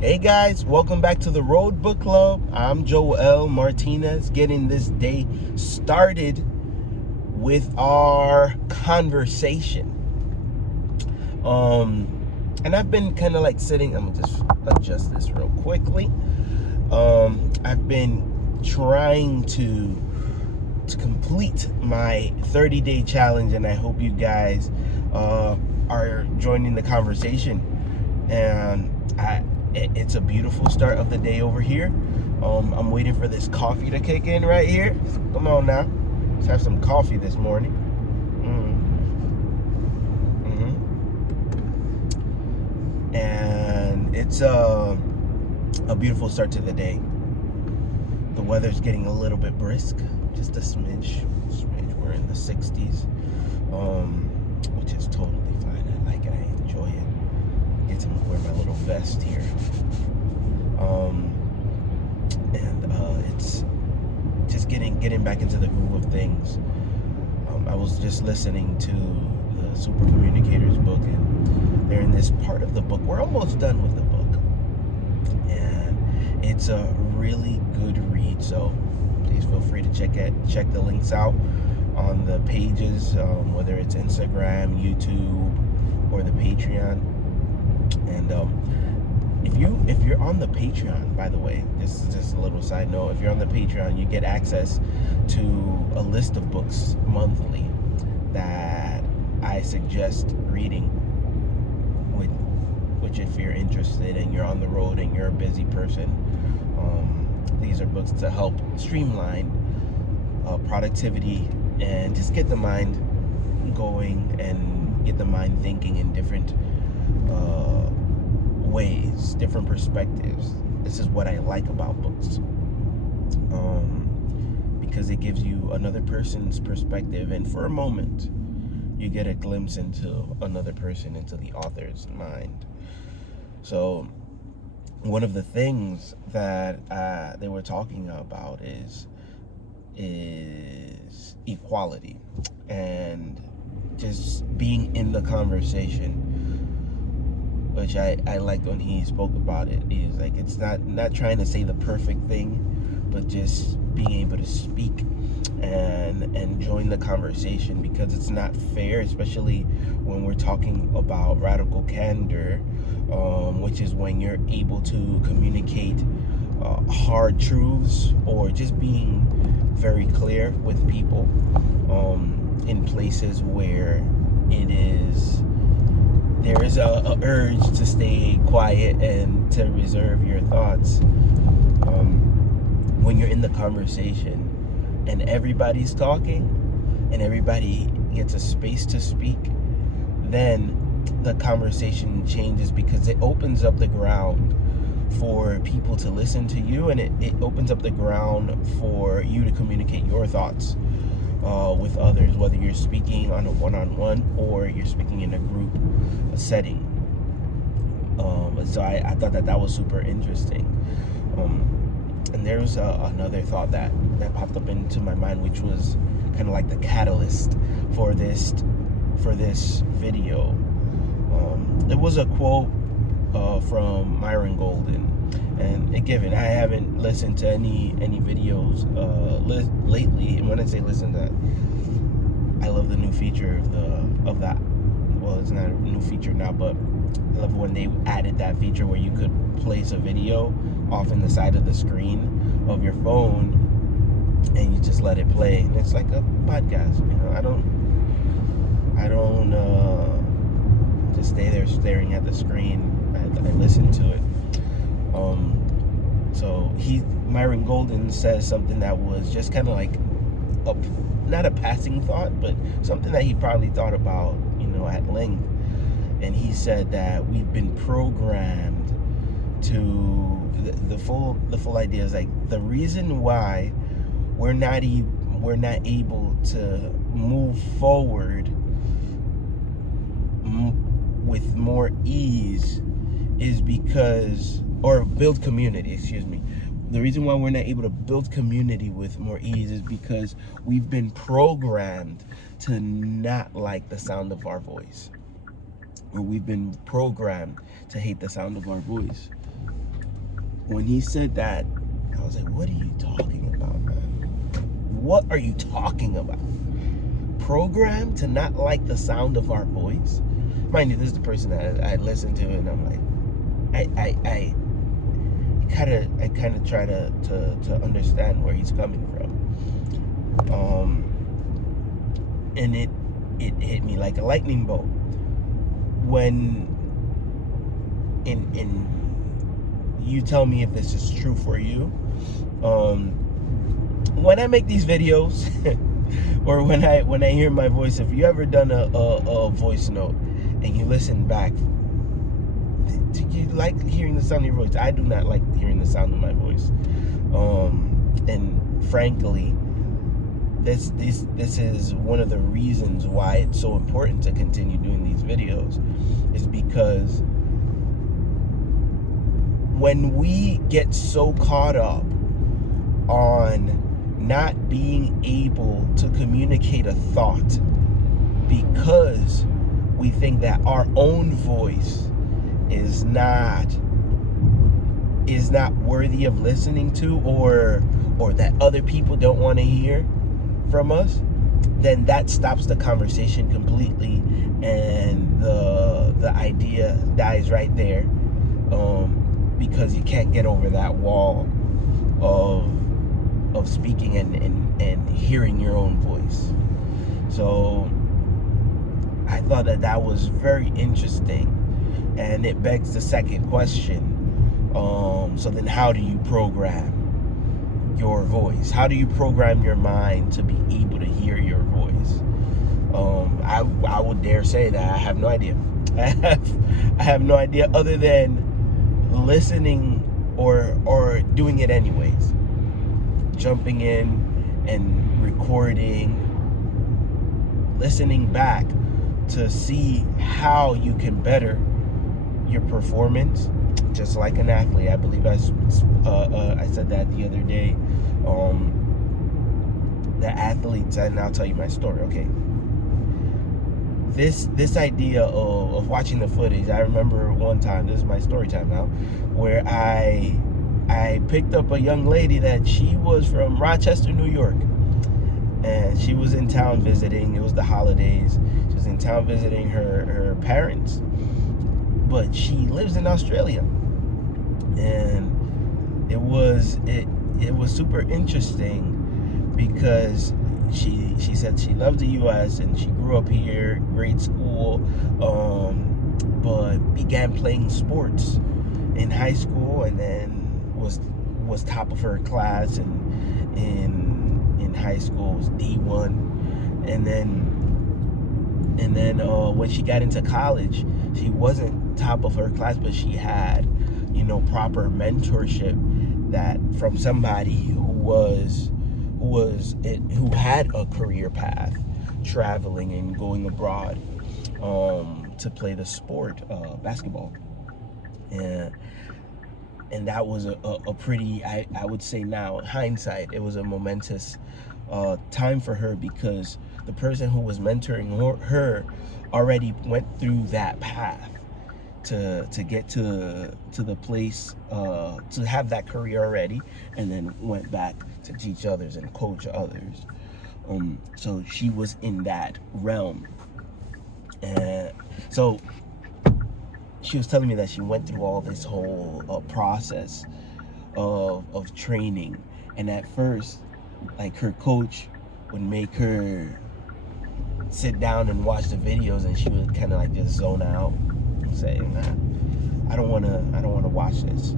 Hey guys, welcome back to the Road Book Club. I'm Joel Martinez, getting this day started with our conversation. And I've been kind of like sitting. I'm gonna just adjust this real quickly. I've been trying to complete my 30-day challenge, and I hope you guys are joining the conversation. And it's a beautiful start of the day over here. I'm waiting for this coffee to kick in right here. Come on now, let's have some coffee this morning. And it's a beautiful start to the day. The weather's getting a little bit brisk, just a smidge. We're in the 60s, which is totally fine. I enjoy it. Get to wear my little vest here. It's just getting back into the groove of things. I was just listening to the Super Communicators book, and they're in this part of the book. We're almost done with the book, and it's a really good read. So please feel free to check the links out on the pages, whether it's Instagram, YouTube, or the Patreon. And if you're on the Patreon, by the way, this is just a little side note. If you're on the Patreon, you get access to a list of books monthly that I suggest reading, which if you're interested and you're on the road and you're a busy person, these are books to help streamline productivity and just get the mind going and get the mind thinking in different ways, different perspectives. This is what I like about books, because it gives you another person's perspective, and for a moment you get a glimpse into another person, into the author's mind. So one of the things that they were talking about is equality, and just being in the conversation, which I liked when he spoke about it. Is like, it's not trying to say the perfect thing, but just being able to speak and join the conversation, because it's not fair, especially when we're talking about radical candor, which is when you're able to communicate hard truths, or just being very clear with people in places where there is a urge to stay quiet and to reserve your thoughts. When you're in the conversation and everybody's talking and everybody gets a space to speak, then the conversation changes, because it opens up the ground for people to listen to you, and it opens up the ground for you to communicate your thoughts with others, whether you're speaking on a one-on-one or you're speaking in a group setting. So I thought that was super interesting. And there was another thought that popped up into my mind, which was kind of like the catalyst for this video. It was a quote from Myron Golden, and given I haven't listened to any videos lately, and when I say listen to, I love the new feature of that. Well, it's not a new feature now, but I love when they added that feature where you could place a video off in the side of the screen of your phone, and you just let it play. And it's like a podcast, you know. I don't just stay there staring at the screen. I listen to it. So Myron Golden says something that was just kind of like not a passing thought, but something that he probably thought about, at length. And he said that we've been programmed to the full idea is like, the reason why we're not able to move forward with more ease is because, or build community, excuse me. The reason why we're not able to build community with more ease is because we've been programmed to not like the sound of our voice. Or we've been programmed to hate the sound of our voice. when he said that, I was like, what are you talking about, man? What are you talking about? Programmed to not like the sound of our voice? Mind you, this is the person that I listen to, and I'm like, I kind of try to understand where he's coming from. And it hit me like a lightning bolt when in you tell me if this is true for you. When I make these videos or when I hear my voice, if you ever done a voice note and you listen back, do you like hearing the sound of your voice? I do not like hearing the sound of my voice. And frankly, this is one of the reasons why it's so important to continue doing these videos, is because when we get so caught up on not being able to communicate a thought because we think that our own voice is not worthy of listening to, or that other people don't want to hear from us, then that stops the conversation completely, and the idea dies right there, because you can't get over that wall of speaking and hearing your own voice. So I thought that was very interesting, and it begs the second question. So then how do you program your voice? How do you program your mind to be able to hear your voice? I would dare say that I have no idea. I have no idea, other than listening or doing it anyways. Jumping in and recording, listening back to see how you can better your performance, just like an athlete. I believe I said that the other day. The athletes, and I'll tell you my story. Okay, this idea of watching the footage. I remember one time, this is my story time now, where I picked up a young lady that she was from Rochester, New York, and she was in town visiting. It was the holidays. She was in town visiting her parents, but she lives in Australia, and it was super interesting because she said she loved the U.S. and she grew up here, grade school, but began playing sports in high school, and then was top of her class, and in high school was D1, and then when she got into college, she wasn't top of her class, but she had proper mentorship that from somebody who had a career path, traveling and going abroad to play the sport, basketball, and that was a pretty, I would say now in hindsight, it was a momentous time for her, because the person who was mentoring her already went through that path to get to the place, to have that career already, and then went back to teach others and coach others. So she was in that realm, and so she was telling me that she went through all this whole process of training, and at first, like, her coach would make her sit down and watch the videos, and she would kind of like just zone out, saying, nah, I don't want to watch this.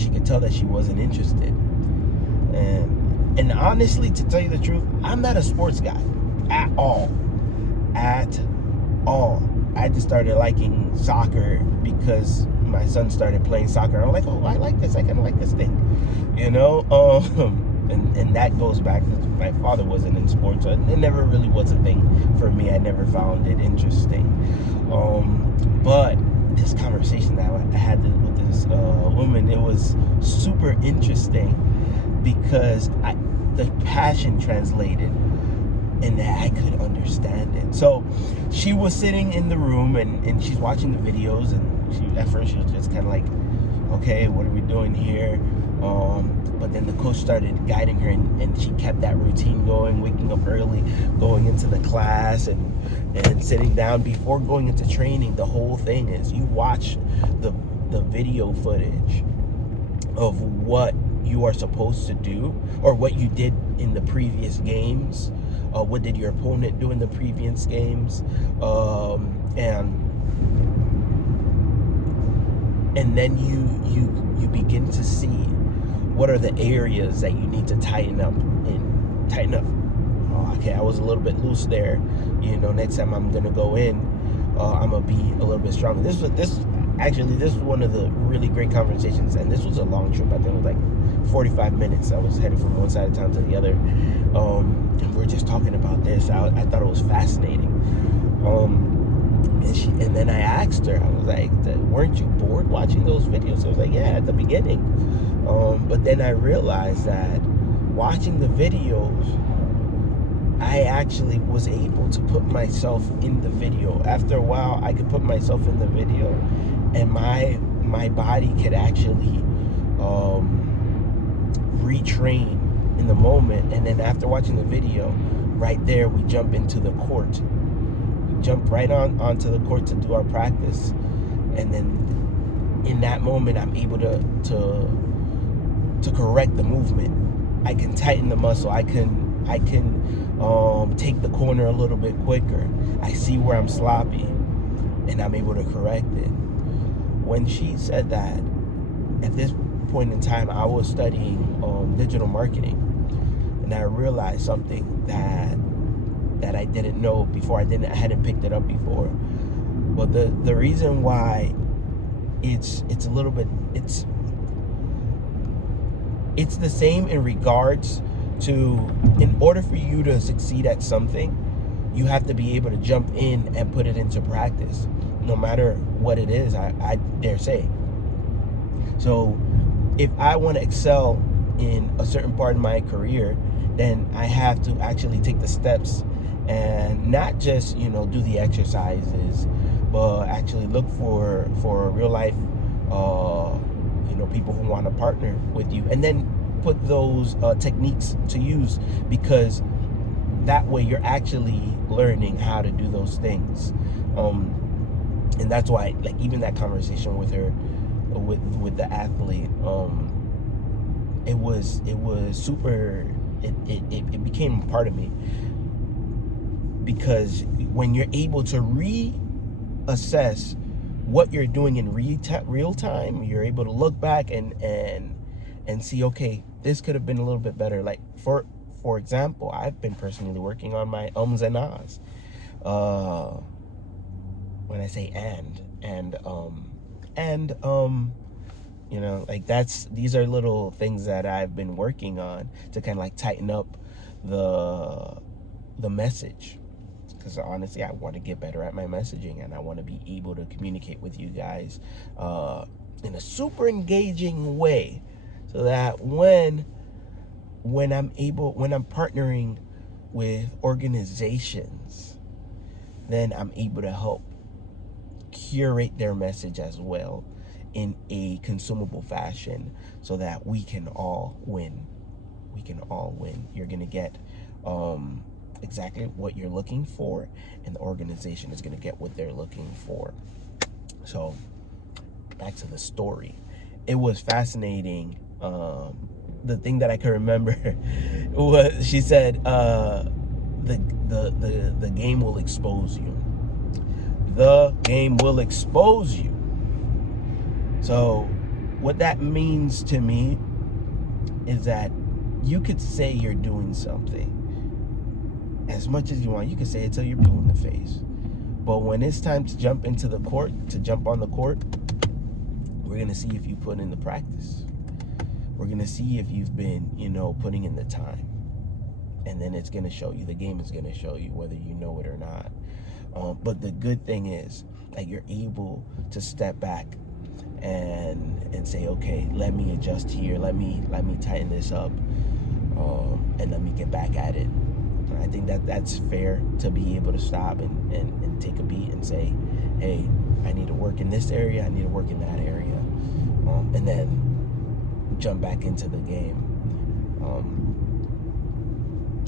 She could tell that she wasn't interested, and honestly, to tell you the truth, I'm not a sports guy at all. I just started liking soccer because my son started playing soccer. I'm like, oh, I like this. I kind of like this thing, and that goes back to my father wasn't in sports, so it never really was a thing for me. I never found it interesting. But this conversation that I had with this woman, it was super interesting because the passion translated, and that I could understand it. So she was sitting in the room, and she's watching the videos, and at first she was just kind of like, okay, what are we doing here? But then the coach started guiding her, and she kept that routine going, waking up early, going into the class, and sitting down before going into training. The whole thing is you watch the video footage of what you are supposed to do, or what you did in the previous games. What did your opponent do in the previous games? And then you begin to see what are the areas that you need to tighten up. Oh, okay, I was a little bit loose there. Next time I'm gonna go in, I'm gonna be a little bit stronger. This was one of the really great conversations, and this was a long trip. I think it was like 45 minutes. I was headed from one side of town to the other, and we're just talking about this. I thought it was fascinating. And then I asked her, I was like, weren't you bored watching those videos? I was like, yeah, at the beginning. But then I realized that watching the videos, I actually was able to put myself in the video. After a while, I could put myself in the video, and my body could actually retrain in the moment. And then after watching the video, right there, we jump into the court. Jump right onto the court to do our practice, and then in that moment I'm able to correct the movement. I can tighten the muscle. I can take the corner a little bit quicker. I see where I'm sloppy, and I'm able to correct it. When she said that, at this point in time I was studying digital marketing, and I realized something that I didn't know before. I hadn't picked it up before. But the reason why it's a little bit, it's the same in regards to, in order for you to succeed at something, you have to be able to jump in and put it into practice, no matter what it is, I dare say. So if I want to excel in a certain part of my career, then I have to actually take the steps and not just do the exercises, but actually look for real life people who want to partner with you, and then put those techniques to use, because that way you're actually learning how to do those things. And that's why, like, even that conversation with her, with the athlete, it was super, it became a part of me. Because when you're able to reassess what you're doing in real time, you're able to look back and see, okay, this could have been a little bit better. Like for example, I've been personally working on my ums and ahs. When I say like these are little things that I've been working on to kind of like tighten up the message. Because honestly, I want to get better at my messaging, and I want to be able to communicate with you guys in a super engaging way, so that when I'm partnering with organizations, then I'm able to help curate their message as well in a consumable fashion, so that we can all win. You're gonna get exactly what you're looking for, and the organization is going to get what they're looking for. So back to the story, it was fascinating. The thing that I can remember was, she said, the game will expose you. The game will expose you. So what that means to me is that you could say you're doing something as much as you want. You can say it till you're blue in the face. But when it's time to jump on the court, we're going to see if you put in the practice. We're going to see if you've been, putting in the time. And then it's going to show you. The game is going to show you whether you know it or not. But the good thing is that you're able to step back and say, okay, let me adjust here. Let me tighten this up. And let me get back at it. I think that's fair, to be able to stop and take a beat and say, hey, I need to work in this area, I need to work in that area, and then jump back into the game.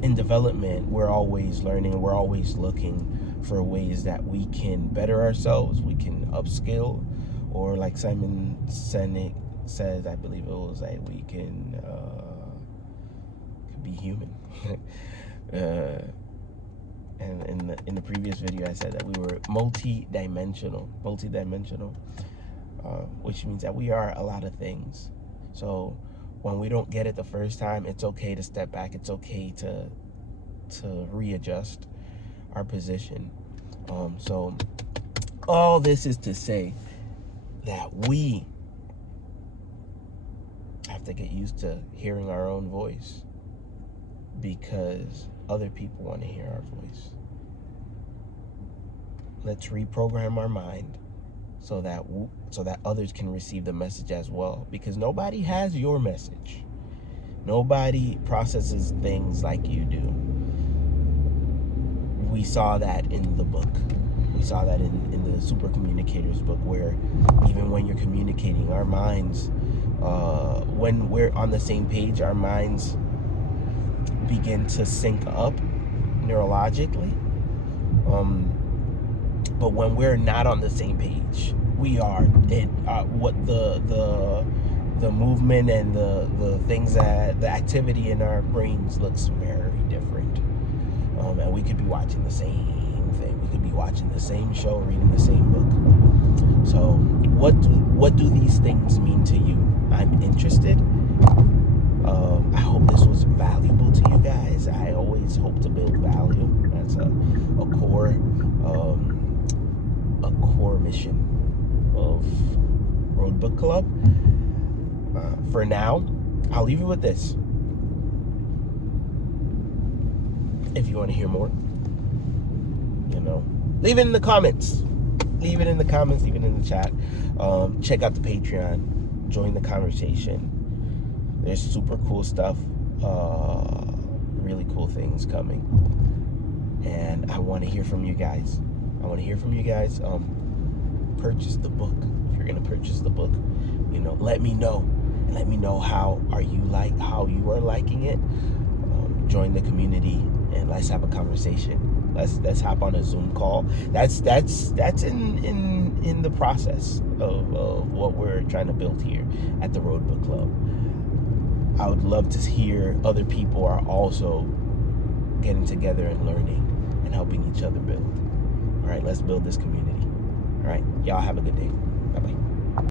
In development, we're always learning, we're always looking for ways that we can better ourselves, we can upskill, or like Simon Sinek says, I believe it was, like, we can be human. And in the previous video, I said that we were multi-dimensional, which means that we are a lot of things. So when we don't get it the first time, it's okay to step back. It's okay to readjust our position. So all this is to say that we have to get used to hearing our own voice, because other people want to hear our voice. Let's reprogram our mind so that others can receive the message as well, because nobody has your message. Nobody processes things like you do. We saw that in the book. We saw that in the Super Communicators book, where even when you're communicating, our minds, when we're on the same page, our minds begin to sync up neurologically. But when we're not on the same page, we are what the movement and the things that the activity in our brains looks very different. And we could be watching the same thing. We could be watching the same show, reading the same book. So what do these things mean to you? I'm interested. I hope this was valuable to you guys. I always hope to build value. That's a core mission of Road Book Club. For now, I'll leave you with this. If you want to hear more, leave it in the comments. Leave it in the comments, leave it in the chat. Check out the Patreon. Join the conversation. There's super cool stuff, really cool things coming. And I want to hear from you guys. Purchase the book. If you're going to purchase the book, let me know. And let me know how you are liking it. Join the community and let's have a conversation. Let's hop on a Zoom call. That's in the process of what we're trying to build here at the Road Book Club. I would love to hear other people are also getting together and learning and helping each other build. All right, let's build this community. All right, y'all have a good day.